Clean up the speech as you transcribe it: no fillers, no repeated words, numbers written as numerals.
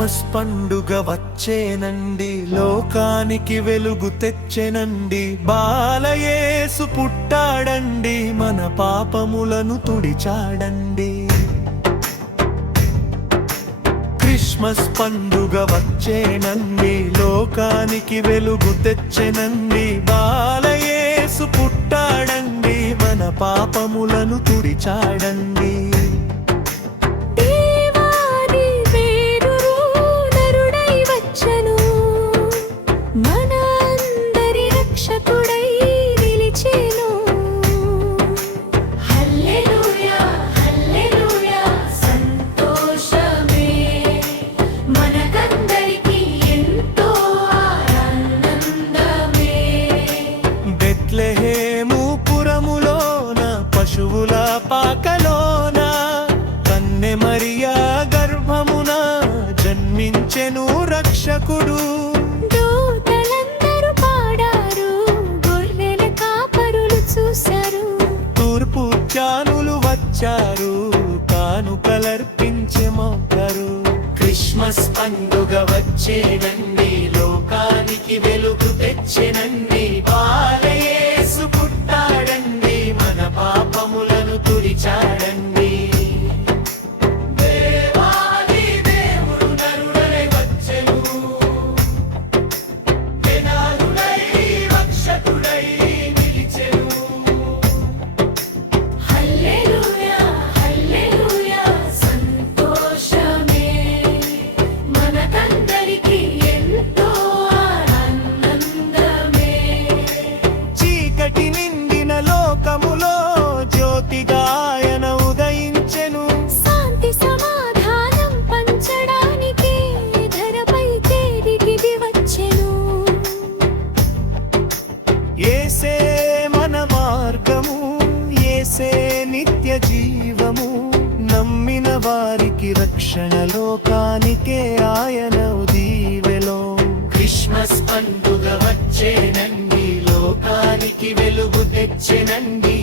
Christmas పండుగ వచ్చేనండి, లోకానికి వెలుగు తెచ్చెనండి. బాలయేసు పుట్టాడండి, మన పాపములను తుడిచాడండి. క్రిస్మస్ పండుగ వచ్చేనండి, లోకానికి వెలుగు తెచ్చెనండి. బాలయేసు పుట్టాడండి, మన పాపములను తుడిచాడండి. బెత్లెహేముపురములోన పశువుల పాకలోన కన్నె మరియా గర్భమున జన్మించెను రక్షకుడు. దూతలందరూ పాడారు, గొర్రెల కాపరులు చూశారు. తూర్పు జ్ఞానులు వచ్చారు, కానుకలర్పించె మొక్కరు. క్రిస్మస్ పండుగ వచ్చేనండి, లోకానికి వెలుగు తెచ్చెనండి. బాలయేసు పుట్టాడండి, మన పాపములను తుడిచాడండి. దేవాది దేవుడు నరుడై వచ్చెను, జనాలుడై రక్షకుడై నిలిచెను. హల్లెలూయా హల్లెలూయా సంతోషమే, మనకందరికీ ఎంతో ఆనందమే. చీకటి నిండిన లోకములో జ్యోతిగా ఆయన ఉదయించెను. శాంతి సమాధానం పంచడానికి ధరపై తిరిగి వచ్చెను. యేసే మన మార్గము, యేసే నిత్య జీవము. నమ్మిన వారికి రక్షణ, లోకానికే ఆయన దీవెలో. క్రిస్మస్ పండుగ వచ్చేనండి, లోకానికి వెలుగు తెచ్చెనండి.